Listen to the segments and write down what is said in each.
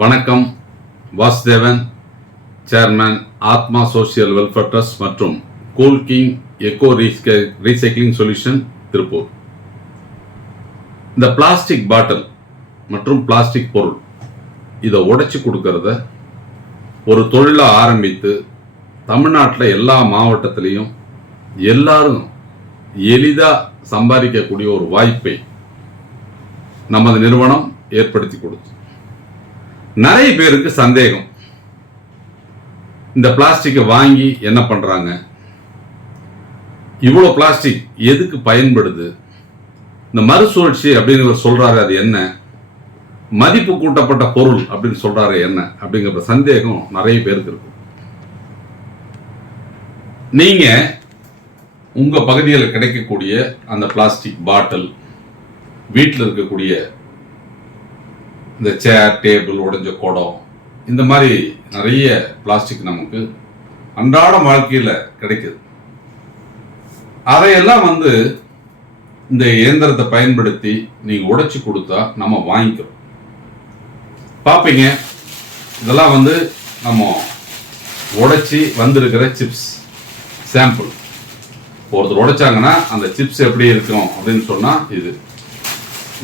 வணக்கம். வாசுதேவன், சேர்மேன், ஆத்மா social welfare trust மற்றும் cool king echo recycling solution, Tiruppur. இந்த பிளாஸ்டிக் பாட்டில் மற்றும் பிளாஸ்டிக் பொருள் இதை உடைச்சி கொடுக்கறத ஒரு தொழிலாக ஆரம்பித்து தமிழ்நாட்டில் எல்லா மாவட்டத்திலையும் எல்லாரும் எளிதாக சம்பாதிக்கக்கூடிய ஒரு வாய்ப்பை நமது நிறுவனம் ஏற்படுத்தி கொடுத்து, நிறைய பேருக்கு சந்தேகம், இந்த பிளாஸ்டிக்கை வாங்கி என்ன பண்றாங்க, இவ்வளோ பிளாஸ்டிக் எதுக்கு பயன்படுது, இந்த மறுசுழற்சி அப்படின்னு சொல்றாரு அது என்ன, மதிப்பு கூட்டப்பட்ட பொருள் அப்படின்னு சொல்றாரு என்ன அப்படிங்கிற சந்தேகம் நிறைய பேருக்கு இருக்கும். நீங்க உங்க பகுதியில் கிடைக்கக்கூடிய அந்த பிளாஸ்டிக் பாட்டில், வீட்டில் இருக்கக்கூடிய இந்த சேர், டேபிள், உடைஞ்ச குடம், இந்த மாதிரி நிறைய பிளாஸ்டிக் நமக்கு அன்றாட வாழ்க்கையில் கிடைக்குது. அதையெல்லாம் இந்த இயந்திரத்தை பயன்படுத்தி நீங்கள் உடைச்சி கொடுத்தா நம்ம வாங்கிக்கிறோம். பார்ப்பீங்க, இதெல்லாம் நம்ம உடைச்சி வந்திருக்கிற சிப்ஸ் சாம்பிள். ஒருத்தர் உடைச்சாங்கன்னா அந்த சிப்ஸ் எப்படி இருக்கும் அப்படின்னு சொன்னால் இது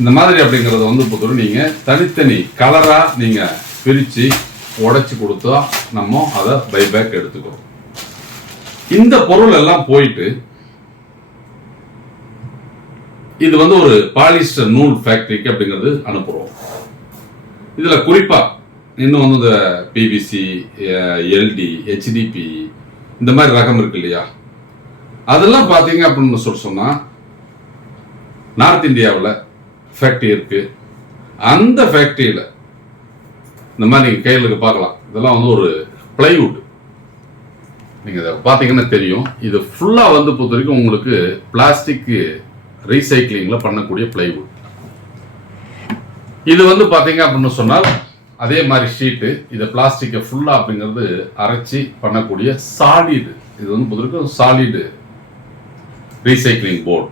இந்த மாதிரி அப்படிங்கிறத பொறுத்தவரை நீங்கள் தனித்தனி கலராக நீங்கள் பிரித்து உடைச்சி கொடுத்தா நம்ம அதை பைபேக் எடுத்துக்கிறோம். இந்த பொருள் எல்லாம் போயிட்டு இது ஒரு பாலிஸ்டர் நூல் ஃபேக்டரிக்கு அப்படிங்கிறது அனுப்புகிறோம். இதில் குறிப்பாக இன்னும் இந்த பிவிசி, எல்டி, ஹெச்டிபி இந்த மாதிரி ரகம் இருக்கு இல்லையா, அதெல்லாம் பார்த்தீங்க அப்படின்னு சொன்னால் நார்த் இந்தியாவில் ஃபேக்ட்ரி இருக்கு. அந்த ஃபேக்ட்ரியில் இந்த மாதிரி நீங்கள் கையில் பார்க்கலாம். இதெல்லாம் ஒரு பிளைவுட். நீங்கள் இதை பார்த்தீங்கன்னா தெரியும். இது ஃபுல்லாக பொறுத்த வரைக்கும் உங்களுக்கு பிளாஸ்டிக் ரீசைக்ளிங்கில் பண்ணக்கூடிய பிளைவுட். இது பார்த்தீங்க அப்படின்னு சொன்னால் அதே மாதிரி ஷீட்டு. இதை பிளாஸ்டிக்கை ஃபுல்லாக அப்படிங்கிறது அரைச்சி பண்ணக்கூடிய சாலிடு. இது பொறுத்த வரைக்கும் சாலிடு ரீசைக்ளிங் போர்டு.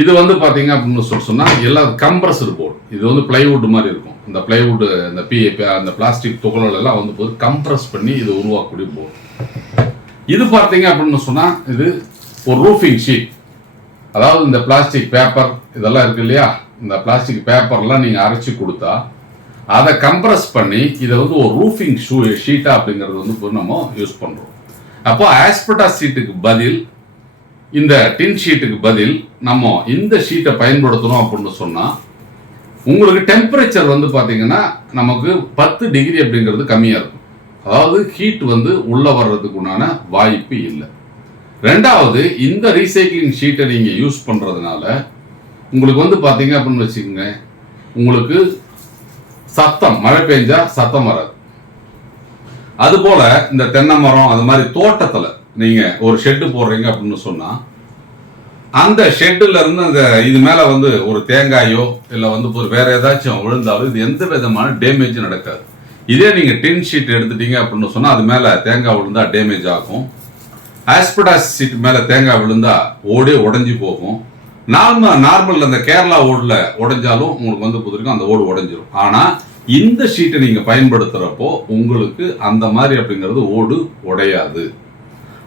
இது பார்த்தீங்க அப்படின்னு சொன்னால் எல்லாம் கம்ப்ரஸ்டு போர்டு. இது பிளைவுட் மாதிரி இருக்கும். இந்த பிளைவுட் அந்த பிளாஸ்டிக் துகள்கள் எல்லாம் கம்ப்ரஸ் பண்ணி இது உருவாக்கக்கூடிய போர்டு. இது பார்த்தீங்க அப்படின்னு சொன்னால் இது ஒரு ரூஃபிங் ஷீட். அதாவது இந்த பிளாஸ்டிக் பேப்பர் இதெல்லாம் இருக்கு இல்லையா, இந்த பிளாஸ்டிக் பேப்பர்லாம் நீங்கள் அரைச்சி கொடுத்தா அதை கம்ப்ரஸ் பண்ணி இதை ஒரு ரூஃபிங் ஷீட்டா அப்படிங்கிறது நம்ம யூஸ் பண்ணுறோம். அப்போ ஆஸ்பெட்டாஸ் ஷீட்டுக்கு பதில், இந்த டின் ஷீட்டுக்கு பதில் நம்ம இந்த ஷீட்டை பயன்படுத்தணும் அப்படின்னு சொன்னால் உங்களுக்கு டெம்பரேச்சர் பார்த்தீங்கன்னா நமக்கு 10 டிகிரி அப்படிங்கிறது கம்மியாக இருக்கும். அதாவது ஹீட் உள்ளே வர்றதுக்கு உண்டான வாய்ப்பு இல்லை. ரெண்டாவது, இந்த ரீசைக்ளிங் ஷீட்டை நீங்கள் யூஸ் பண்ணுறதுனால உங்களுக்கு பார்த்தீங்க அப்படின்னு வச்சுக்கோங்க, உங்களுக்கு சத்தம், மழை பெஞ்சா சத்தம் வராது. அதுபோல் இந்த தென்னை மரம் அது மாதிரி தோட்டத்தில் நீங்கள் ஒரு ஷெட்டு போடுறீங்க அப்படின்னு சொன்னால் அந்த ஷெட்டில் இருந்து அந்த இது மேலே ஒரு தேங்காயோ இல்லை வேற ஏதாச்சும் விழுந்தாலும் இது எந்த விதமான டேமேஜும் நடக்காது. இதே நீங்கள் டின் ஷீட் எடுத்துட்டீங்க அப்படின்னு சொன்னால் அது மேலே தேங்காய் விழுந்தா டேமேஜ் ஆகும். ஆஸ்பெட்டாஸ் ஷீட் மேலே தேங்காய் விழுந்தா ஓடே உடஞ்சி போகும். நார்மல் அந்த கேரளா ஓடில் உடைஞ்சாலும் உங்களுக்கு புதுக்கும் அந்த ஓடு உடைஞ்சிரும். ஆனால் இந்த ஷீட்டை நீங்கள் பயன்படுத்துகிறப்போ உங்களுக்கு அந்த மாதிரி அப்படிங்கிறது ஓடு உடையாது.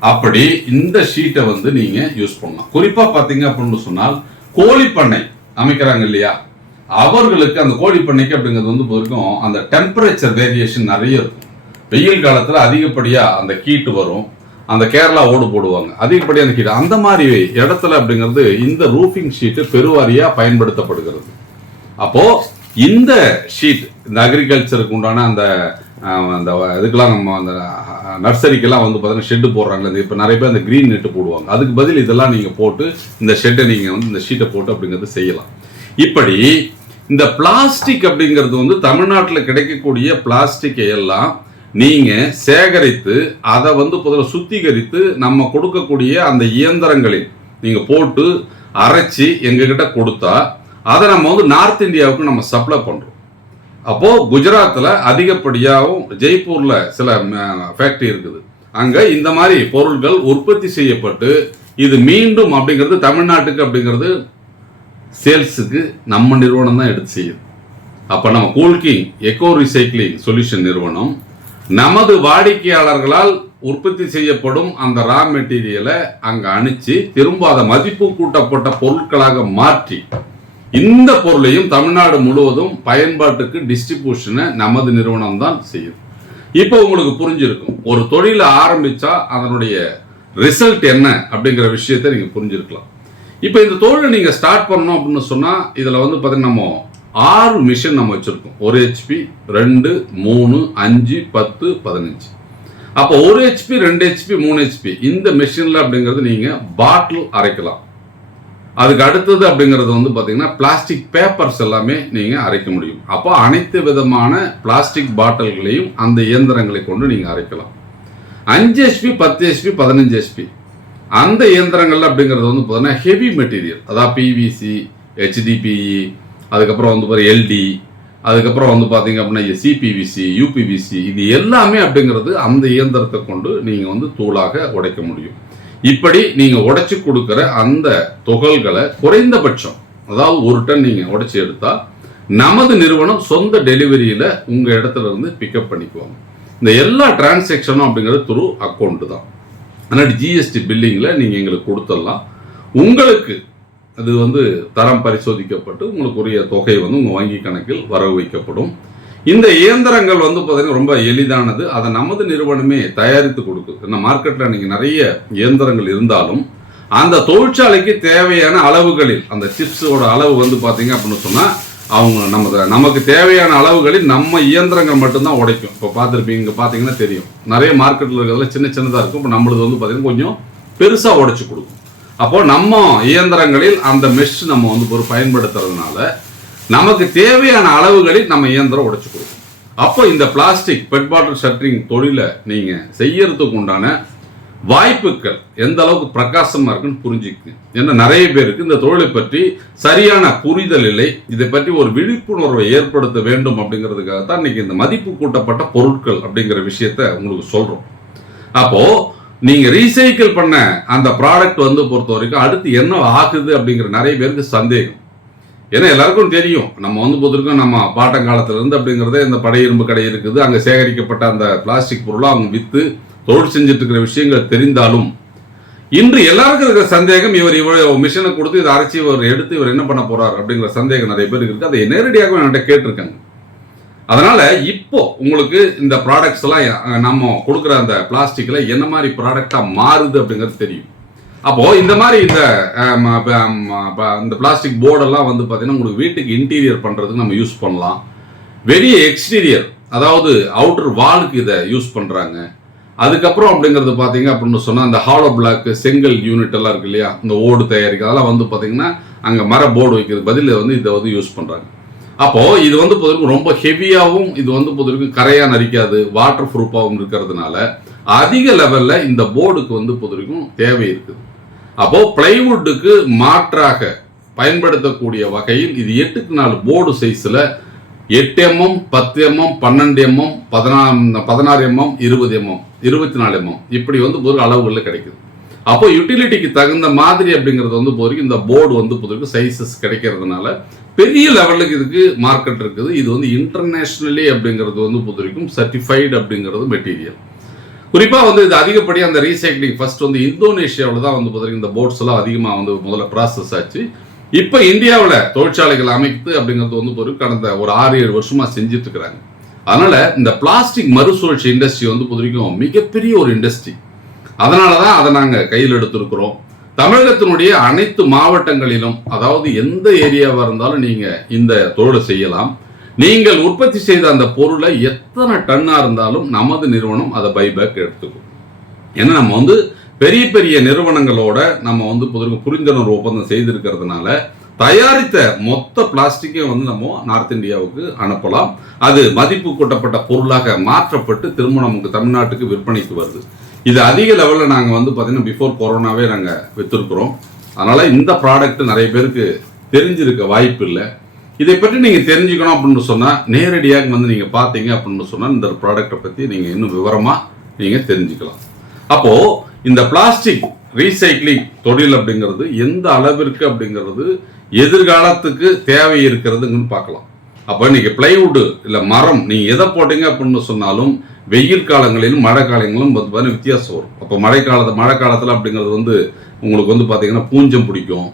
அப்படி இந்த ஷீட்டை நீங்க யூஸ் பண்ணலாம். குறிப்பா பாத்தீங்க அப்படின்னு சொன்னால் கோழி பண்ணை அமைக்கிறாங்க இல்லையா, அவர்களுக்கு அந்த கோழி பண்ணைக்கு அப்படிங்கிறது போயிருக்கும் அந்த டெம்பரேச்சர் வேரியேஷன் நிறைய இருக்கும். வெயில் காலத்துல அதிகப்படியா அந்த ஹீட் வரும். அந்த கேரளா ஓடு போடுவாங்க, அதிகப்படியா அந்த ஹீட். அந்த மாதிரி இடத்துல அப்படிங்கிறது இந்த ரூஃபிங் ஷீட்டு பெருவாரியா பயன்படுத்தப்படுகிறது. அப்போ இந்த ஷீட் இந்த அக்ரிகல்ச்சருக்கு உண்டான அந்த இதுக்கெல்லாம் நம்ம அந்த நர்சரிக்கெல்லாம் பார்த்தீங்கன்னா ஷெட்டு போடுறாங்களே, இப்போ நிறைய பேர் அந்த க்ரீன் நெட்டு போடுவாங்க. அதுக்கு பதில் இதெல்லாம் நீங்கள் போட்டு இந்த ஷெட்டை நீங்கள் இந்த ஷீட்டை போட்டு அப்படிங்கிறது செய்யலாம். இப்படி இந்த பிளாஸ்டிக் அப்படிங்கிறது தமிழ்நாட்டில் கிடைக்கக்கூடிய பிளாஸ்டிக்கை எல்லாம் நீங்கள் சேகரித்து அதை முதல்ல சுத்திகரித்து நம்ம கொடுக்கக்கூடிய அந்த இயந்திரங்களில் நீங்கள் போட்டு அரைச்சி எங்ககிட்ட கொடுத்தா அதை நம்ம நார்த் இந்தியாவுக்கு நம்ம சப்ளை பண்ணுறோம். அப்போ குஜராத்தில் அதிகப்படியாகவும் ஜெய்ப்பூர்ல சில ஃபேக்டரி இருக்குது. அங்க இந்த மாதிரி பொருட்கள் உற்பத்தி செய்யப்பட்டு இது மீண்டும் அப்படிங்கிறது தமிழ்நாட்டுக்கு அப்படிங்கிறது சேல்ஸுக்கு நம்ம நிறுவனம் தான் எடுத்து செய்யுது. அப்போ நம்ம கூல்கிங் எக்கோ ரீசைக்ளிங் சொல்யூஷன் நிறுவனம் நமது வாடிக்கையாளர்களால் உற்பத்தி செய்யப்படும் அந்த ரா மெட்டீரியலை அங்கே அணிச்சு திரும்ப அதை மதிப்பு கூட்டப்பட்ட பொருட்களாக மாற்றி இந்த பொருளையும் தமிழ்நாடு முழுவதும் பயன்பாட்டுக்கு டிஸ்ட்ரிபியூஷனை நமது நிறுவனம் தான் செய்யுது. இப்போ உங்களுக்கு புரிஞ்சிருக்கும், ஒரு தொழிலை ஆரம்பிச்சா அதனுடைய ரிசல்ட் என்ன அப்படிங்கிற விஷயத்த நீங்க புரிஞ்சிருக்கலாம். இப்போ இந்த தொழிலை நீங்க ஸ்டார்ட் பண்ணணும் அப்படின்னு சொன்னா இதுல வந்து பார்த்தீங்கன்னா நம்ம 6 மிஷின் நம்ம வச்சிருக்கோம். 1 HP 2 3 5 10 15. அப்போ 1 HP 2 HP 3 HP இந்த மிஷின்ல அப்படிங்கிறது நீங்க பாட்டில் அரைக்கலாம். அதுக்கு அடுத்தது அப்படிங்கிறது வந்து பார்த்தீங்கன்னா பிளாஸ்டிக் பேப்பர்ஸ் எல்லாமே நீங்க அரைக்க முடியும். அப்போ அனைத்து விதமான பிளாஸ்டிக் பாட்டில்களையும் அந்த இயந்திரங்களை கொண்டு நீங்க அரைக்கலாம். 5 HP 10 HP 15 HP அந்த இயந்திரங்கள் அப்படிங்கிறது வந்து பார்த்தீங்கன்னா ஹெவி மெட்டீரியல், அதாவது PVC HDPE அதுக்கப்புறம் வந்து பாரு LD அதுக்கப்புறம் வந்து பார்த்தீங்க அப்படின்னா CPVC UPVC இது எல்லாமே அப்படிங்கிறது அந்த இயந்திரத்தை கொண்டு நீங்க வந்து தூளாக உடைக்க முடியும். இப்படி நீங்க உடைச்சு கொடுக்கிற அந்த துகள்களை குறைந்தபட்சம் அதாவது 1 டன் நீங்க உடைச்சு எடுத்தா நமது நிறுவனம் சொந்த டெலிவரியில உங்க இடத்துல இருந்து பிக்கப் பண்ணிக்குவாங்க. இந்த எல்லா டிரான்சாக்ஷனும் அப்படிங்கிறது த்ரூ அக்கௌண்ட் தான். அதனால GST பில்லிங்ல நீங்க எங்களுக்கு கொடுத்துடலாம். உங்களுக்கு அது வந்து தரம் பரிசோதிக்கப்பட்டு உங்களுக்கு உரிய தொகை வந்து உங்க வங்கி கணக்கில் வரவு வைக்கப்படும். இந்த இயந்திரங்கள் வந்து பார்த்தீங்கன்னா ரொம்ப எளிதானது. அதை நமது நிறுவனமே தயாரித்து கொடுக்குது. இந்த மார்க்கெட்டில் நீங்கள் நிறைய இயந்திரங்கள் இருந்தாலும் அந்த தொழிற்சாலைக்கு தேவையான அளவுகளில் அந்த சிப்ஸோட அளவு வந்து பார்த்தீங்க அப்படின்னு சொன்னால் அவங்க நமக்கு தேவையான அளவுகளில் நம்ம இயந்திரங்கள் மட்டும்தான் உடைக்கும். இப்போ பார்த்துருப்பீங்க, இங்கே பார்த்தீங்கன்னா தெரியும், நிறைய மார்க்கெட்டில் இருக்கிறதுல சின்ன சின்னதாக இருக்கும். இப்போ நம்மளது வந்து பார்த்தீங்கன்னா கொஞ்சம் பெருசாக உடைச்சு கொடுக்கும். அப்போ நம்ம இயந்திரங்களில் அந்த மெஷ் நம்ம வந்து ஒரு பயன்படுத்துறதுனால நமக்கு தேவையான அளவுகளில் நம்ம இயந்திரம் உடைச்சு கொடுக்கும். அப்போ இந்த பிளாஸ்டிக் பெட் பாட்டில் ஷட்டரிங் தொழிலை நீங்க செய்யறதுக்கு உண்டான வாய்ப்புகள் எந்த அளவுக்கு பிரகாசமா இருக்குன்னு புரிஞ்சுக்குங்க. ஏன்னா நிறைய பேருக்கு இந்த தொழிலை பற்றி சரியான புரிதல் இல்லை. இதை பற்றி ஒரு விழிப்புணர்வை ஏற்படுத்த வேண்டும் அப்படிங்கிறதுக்காக தான் இன்னைக்கு இந்த மதிப்பு கூட்டப்பட்ட பொருட்கள் அப்படிங்கிற விஷயத்த உங்களுக்கு சொல்றோம். அப்போ நீங்க ரீசைக்கிள் பண்ண அந்த ப்ராடக்ட் வந்து பொறுத்த வரைக்கும் அடுத்து என்ன ஆகுது அப்படிங்கிற நிறைய பேருக்கு சந்தேகம். ஏன்னா எல்லாருக்கும் தெரியும், நம்ம வந்து பொறுத்திருக்கோம் நம்ம பாட்டங்காலத்துல இருந்து அப்படிங்கிறதே இந்த படை இரும்பு கடை இருக்குது, அங்கே சேகரிக்கப்பட்ட அந்த பிளாஸ்டிக் பொருளை அவங்க விற்று தொழில் செஞ்சுட்டு இருக்கிற விஷயங்கள் தெரிந்தாலும் இன்று எல்லாருக்கும் இருக்கிற சந்தேகம், இவர் இவ்வளவு மிஷினை கொடுத்து இதை அரைச்சி இவர் எடுத்து இவர் என்ன பண்ண போறார் அப்படிங்கிற சந்தேகம் நிறைய பேருக்கு இருக்கு. அதை நேரடியாக என்கிட்ட கேட்டிருக்காங்க. அதனால இப்போ உங்களுக்கு இந்த ப்ராடக்ட்ஸ் எல்லாம் நம்ம கொடுக்குற அந்த பிளாஸ்டிக்ல என்ன மாதிரி ப்ராடக்டா மாறுது அப்படிங்கிறது தெரியும். அப்போ இந்த மாதிரி இந்த பிளாஸ்டிக் போர்டெல்லாம் வந்து பார்த்தீங்கன்னா உங்களுக்கு வீட்டுக்கு இன்டீரியர் பண்றதுக்கு நம்ம யூஸ் பண்ணலாம். வெளியே எக்ஸ்டீரியர் அதாவது அவுட்டர் வாலுக்கு இதை யூஸ் பண்றாங்க. அதுக்கப்புறம் அப்படிங்கிறது பார்த்தீங்க அப்படின்னு சொன்னால் இந்த ஹாலோ பிளாக் செங்கல் யூனிட் எல்லாம் இருக்கு இல்லையா, இந்த ஓடு தயாரிக்க அதெல்லாம் வந்து பார்த்தீங்கன்னா அங்கே மர போர்டு வைக்கிறது பதில் வந்து இதை வந்து யூஸ் பண்ணுறாங்க. அப்போ இது வந்து பொதுவாக ரொம்ப ஹெவியாகவும் இது வந்து பொதுவாக கரையா நரிக்காது, வாட்டர் ப்ரூஃபாகவும் இருக்கிறதுனால அதிக லெவல்ல இந்த போர்டுக்கு வந்து பொதுவாக தேவை இருக்குது. அப்போ பிளைவுட்டுக்கு மாற்றாக பயன்படுத்தக்கூடிய வகையில் இது 8x4 போர்டு சைஸ்ல 8 mm 10 mm 12 mm 16 mm 20 mm 24 mm இப்படி வந்து ஒரு அளவுகளில் கிடைக்குது. அப்போ யூட்டிலிட்டிக்கு தகுந்த மாதிரி அப்படிங்கிறது வந்து போறதுக்கு இந்த போர்டு வந்து பொதுவாக சைஸஸ் கிடைக்கிறதுனால பெரிய லெவலுக்கு இதுக்கு மார்க்கெட் இருக்குது. இது வந்து இன்டர்நேஷனலி அப்படிங்கிறது வந்து பொதுவரைக்கும் சர்டிஃபைடு அப்படிங்கிறது மெட்டீரியல். குறிப்பாக வந்து இது அதிகப்படியாக அந்த ரீசைக்ளிங் ஃபர்ஸ்ட் வந்து இந்தோனேஷியாவில் தான் வந்து பொதுவரைக்கும் இந்த போர்ட்ஸ் எல்லாம் அதிகமாக வந்து முதல்ல ப்ராசஸ் ஆச்சு. இப்போ இந்தியாவில் தொழிற்சாலைகள் அமைத்து அப்படிங்கிறது வந்து பொதுவாக கடந்த ஒரு 6-7 வருஷமா செஞ்சுட்டு இருக்கிறாங்க. அதனால இந்த பிளாஸ்டிக் மறுசுழற்சி இண்டஸ்ட்ரி வந்து பொதுவரைக்கும் மிகப்பெரிய ஒரு இண்டஸ்ட்ரி. அதனால தான் அதை நாங்கள் கையில் எடுத்திருக்கிறோம். தமிழகத்தினுடைய அனைத்து மாவட்டங்களிலும் அதாவது எந்த ஏரியாவாக இருந்தாலும் நீங்கள் இந்த தொழிலை செய்யலாம். நீங்கள் உற்பத்தி செய்த அந்த பொருளை எத்தனை டன்னா இருந்தாலும் நமது நிறுவனம் அதை பைபேக் எடுத்துக்கும். ஏன்னா நம்ம வந்து பெரிய பெரிய நிறுவனங்களோட நம்ம வந்து புரிந்துணர்வு ஒப்பந்தம் செய்திருக்கிறதுனால தயாரித்த மொத்த பிளாஸ்டிக்கையும் வந்து நம்ம நார்த் இந்தியாவுக்கு அனுப்பலாம். அது மதிப்பு கூட்டப்பட்ட பொருளாக மாற்றப்பட்டு திரும்ப நமக்கு தமிழ்நாட்டுக்கு விற்பனைக்கு வருது. இது அதிக லெவலில் நாங்கள் வந்து பார்த்தீங்கன்னா பிஃபோர் கொரோனாவே நாங்கள் விற்றுருக்குறோம். அதனால் இந்த ப்ராடக்ட் நிறைய பேருக்கு தெரிஞ்சிருக்க வாய்ப்பு இல்லை. இதை பற்றி நீங்கள் தெரிஞ்சுக்கணும் அப்படின்னு சொன்னால் நேரடியாக வந்து நீங்கள் பார்த்தீங்க அப்படின்னு சொன்னால் இந்த ப்ராடக்டை பற்றி நீங்கள் இன்னும் விவரமாக நீங்கள் தெரிஞ்சுக்கலாம். அப்போது இந்த பிளாஸ்டிக் ரீசைக்ளிங் தொழில் அப்படிங்கிறது எந்த அளவிற்கு அப்படிங்கிறது எதிர்காலத்துக்கு தேவை இருக்கிறதுங்கன்னு பார்க்கலாம். அப்போ இன்னைக்கு பிளைவுட் இல்லை மரம் நீங்கள் எதை போட்டீங்க அப்படின்னு சொன்னாலும் வெயில் காலங்களிலும் மழை காலங்களிலும் பார்த்தீங்கன்னா வித்தியாசம் வரும். அப்போ மழை காலத்தில் அப்படிங்கிறது வந்து உங்களுக்கு வந்து பார்த்தீங்கன்னா பூஞ்சம் பிடிக்கும்.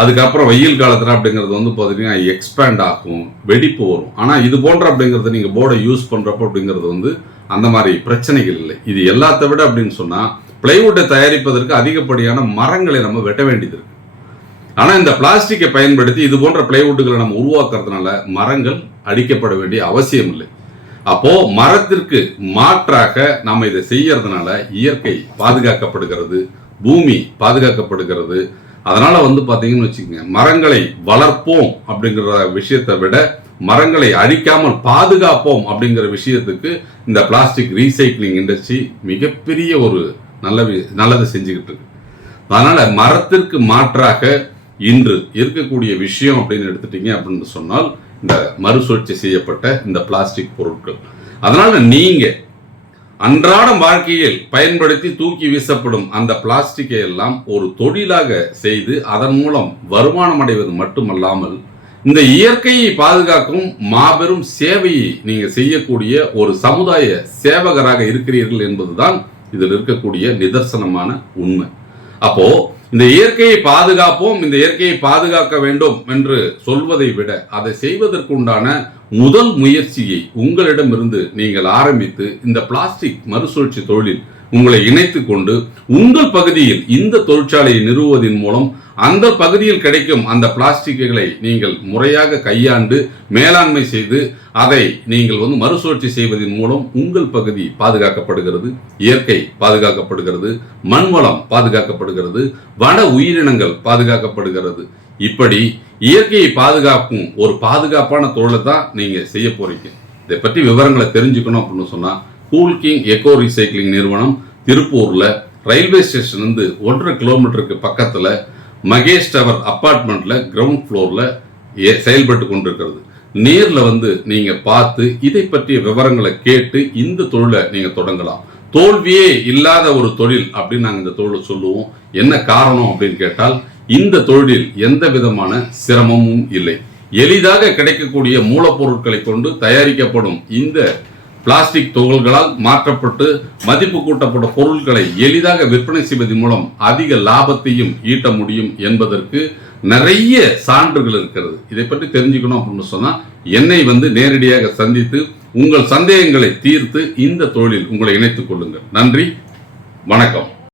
அதுக்கப்புறம் வெயில் காலத்தில் அப்படிங்கிறது வந்து பார்த்தீங்கன்னா எக்ஸ்பேண்ட் ஆகும், வெடிப்பு வரும். ஆனால் இது போன்ற அப்படிங்கிறது நீங்கள் போர்டை யூஸ் பண்ணுறப்போ அப்படிங்கிறது வந்து அந்த மாதிரி பிரச்சனைகள் இல்லை. இது எல்லாத்த விட அப்படின்னு சொன்னால் பிளைவுட்டை தயாரிப்பதற்கு அதிகப்படியான மரங்களை நம்ம வெட்ட வேண்டியது இருக்கு. ஆனால் இந்த பிளாஸ்டிக்கை பயன்படுத்தி இது போன்ற பிளைவுட்டுகளை நம்ம உருவாக்குறதுனால மரங்கள் அழிக்கப்பட வேண்டிய அவசியம் இல்லை. அப்போ மரத்திற்கு மாற்றாக நம்ம இதை செய்யறதுனால இயற்கை பாதுகாக்கப்படுகிறது, பூமி பாதுகாக்கப்படுகிறது. அதனால வந்து பார்த்தீங்கன்னு வச்சுக்கோங்க, மரங்களை வளர்ப்போம் அப்படிங்கிற விஷயத்தை விட மரங்களை அழிக்காமல் பாதுகாப்போம் அப்படிங்கிற விஷயத்துக்கு இந்த பிளாஸ்டிக் ரீசைக்ளிங் இண்டஸ்ட்ரி மிகப்பெரிய ஒரு நல்லது செஞ்சுக்கிட்டு இருக்கு. அதனால மரத்திற்கு மாற்றாக இன்று இருக்கக்கூடிய விஷயம் அப்படின்னு எடுத்துட்டீங்க அப்படின்னு சொன்னால் இந்த மறுசுழற்சி செய்யப்பட்ட இந்த பிளாஸ்டிக் பொருட்கள். அதனால நீங்க அன்றாட வாழ்க்கையில் பயன்படுத்தி தூக்கி வீசப்படும் அந்த பிளாஸ்டிக்கை எல்லாம் ஒரு தொழிலாக செய்து அதன் மூலம் வருமானம் அடைவது மட்டுமல்லாமல் இந்த இயற்கையை பாதுகாக்கும் மாபெரும் சேவையை நீங்க செய்யக்கூடிய ஒரு சமுதாய சேவகராக இருக்கிறீர்கள் என்பதுதான் இதில் இருக்கக்கூடிய நிதர்சனமான உண்மை. அப்போ இந்த இயற்கையை பாதுகாப்போம், இந்த இயற்கையை பாதுகாக்க வேண்டும் என்று சொல்வதை விட அதை செய்வதற்குண்டான முதல் முயற்சியை உங்களிடமிருந்து நீங்கள் ஆரம்பித்து இந்த பிளாஸ்டிக் மறுசுழற்சி தொழிலில் உங்களை இணைத்து கொண்டு உங்கள் பகுதியில் இந்த தொழிற்சாலையை நிறுவுவதன் மூலம் அந்த பகுதியில் கிடைக்கும் அந்த பிளாஸ்டிக்குகளை நீங்கள் முறையாக கையாண்டு மேலாண்மை செய்து அதை நீங்கள் வந்து மறுசுழற்சி செய்வதன் மூலம் உங்கள் பகுதி பாதுகாக்கப்படுகிறது, இயற்கை பாதுகாக்கப்படுகிறது, மண்வளம் பாதுகாக்கப்படுகிறது, வன உயிரினங்கள் பாதுகாக்கப்படுகிறது. இப்படி இயற்கையை பாதுகாக்கும் ஒரு பாதுகாப்பான தொழிலை தான் நீங்க செய்ய போறீங்க. இதை பற்றி விவரங்களை தெரிஞ்சுக்கணும் அப்படின்னு சொன்னா கூல் கிங் எக்கோ ரீசைக்ளிங் நிறுவனம் திருப்பூர்ல ரயில்வே ஸ்டேஷன் இருந்து 1.5 கிலோமீட்டருக்கு பக்கத்துல மகேஷ் டவர் அபார்ட்மெண்ட்ல கிரவுண்ட் ஃப்ளோர்ல செயல்பட்டு கொண்டிருக்கிறது. நேர்ல வந்து நீங்க பார்த்து இதை பற்றிய விவரங்களை கேட்டு இந்த தொழிலை நீங்க தொடங்கலாம். தோல்வியே இல்லாத ஒரு தொழில் அப்படின்னு நாங்கள் இந்த தொழிலை சொல்லுவோம். என்ன காரணம் அப்படின்னு கேட்டால் இந்த தொழிலில் எந்த விதமான சிரமமும் இல்லை. எளிதாக கிடைக்கக்கூடிய மூலப்பொருட்களை கொண்டு தயாரிக்கப்படும் இந்த பிளாஸ்டிக் துகள்களால் மாற்றப்பட்டு மதிப்பு கூட்டப்பட்ட பொருட்களை எளிதாக விற்பனை செய்வதன் மூலம் அதிக லாபத்தையும் ஈட்ட முடியும் என்பதற்கு நிறைய சான்றுகள் இருக்கிறது. இதை பற்றி தெரிஞ்சுக்கணும் அப்படின்னு சொன்னா என்னை வந்து நேரடியாக சந்தித்து உங்கள் சந்தேகங்களை தீர்த்து இந்த தொழிலில் உங்களை இணைத்துக் கொள்ளுங்கள். நன்றி, வணக்கம்.